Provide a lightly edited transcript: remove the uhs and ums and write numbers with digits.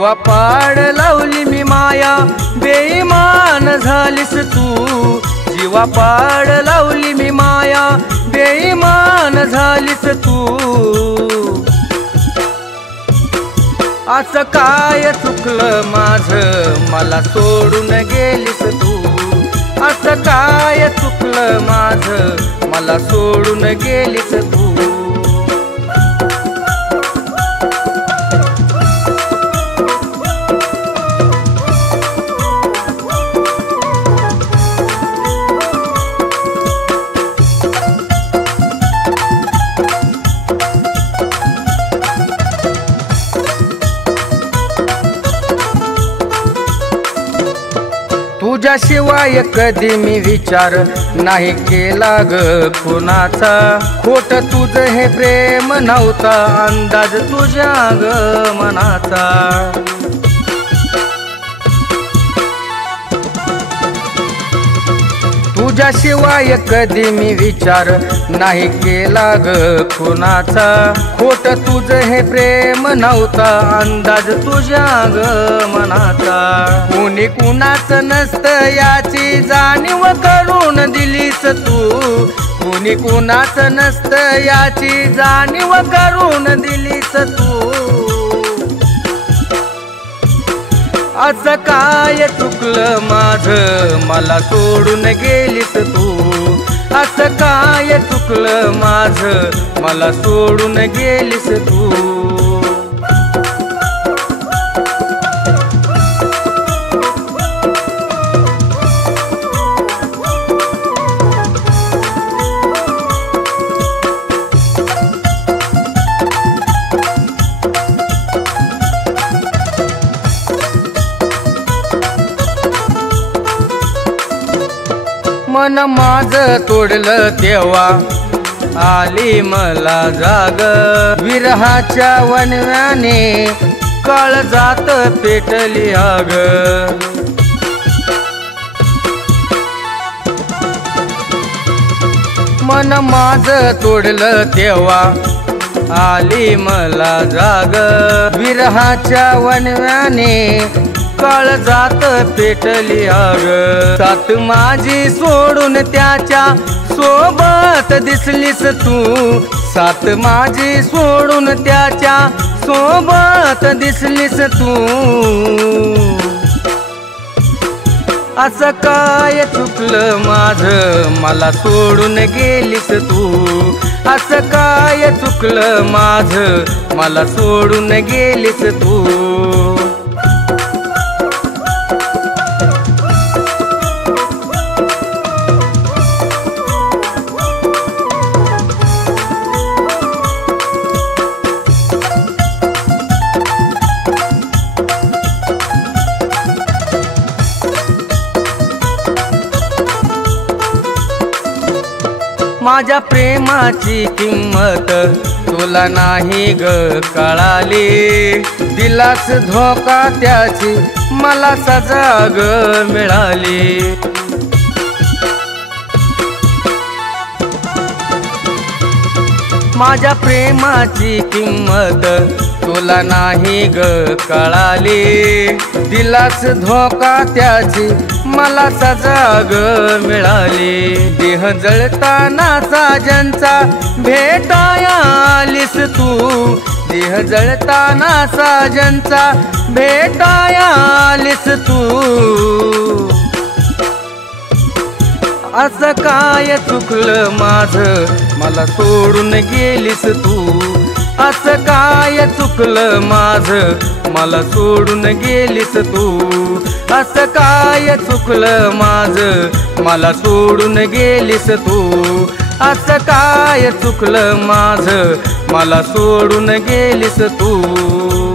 जीवा पाड लावली मी माया बेईमान झालीस तू जीवा पाड लावली मी माया बेईमान झालीस तू असं काय चुकलं माझं मला सोडून गेलीस तू असं काय चुकलं माझं मला सोडून गेलीस तू तुझ्याशिवाय कधी मी विचार नाही केला ग कुणाचा खोट तुझं हे प्रेम नव्हता अंदाज तुझ्या ग मनाचा तुझ्याशिवाय कधी मी विचार नाही केला ग कुणाचा खोट तुझं हे प्रेम नव्हता अंदाज तुझ्या ग मनाचा कुणी कुणाचं नसतं याची जाणीव करून दिलीस तू कुणी कुणाचं नसतं याची जाणीव करून दिलीस तू असं काय चुकलं माझं मला सोडून गेलीस तू असं काय चुकलं माझं मला सोडून गेलीस तू मन माझं तोडलं तेव्हा आली मला जाग विरहाच्या वनव्याने काळजात पेटली आग मन माझं तोडलं तेव्हा आली मला जाग विरहाच्या वनव्याने काळजात पेटली आग साथ माझी सोडून त्याच्या सोबत दिसलीस तू साथ माझी सोडून त्याच्या सोबत दिसलीस तू असं काय चुकलं माझं मला सोडून गेलीस तू असं काय चुकलं माझं मला सोडून गेलीस तू माझ्या प्रेमाची किंमत तुला नाही ग कळाली दिलास धोका त्याची मला सजा ग मिळाली माझ्या प्रेमाची किंमत तुला नाही ग कळाली दिलास धोका त्याची मला सजा ग मिळाली देह जळताना साजनचा भेटाया आलीस तू देह जळताना साजनचा भेटाया आलीस तू असं काय चुकलं माझं मला सोडून गेलीस तू असं काय चुकलं माझं मला सोडून गेलीस तू असं काय चुकलं माझं मला सोडून गेलीस तू असं काय चुकलं माझं मला सोडून गेलीस तू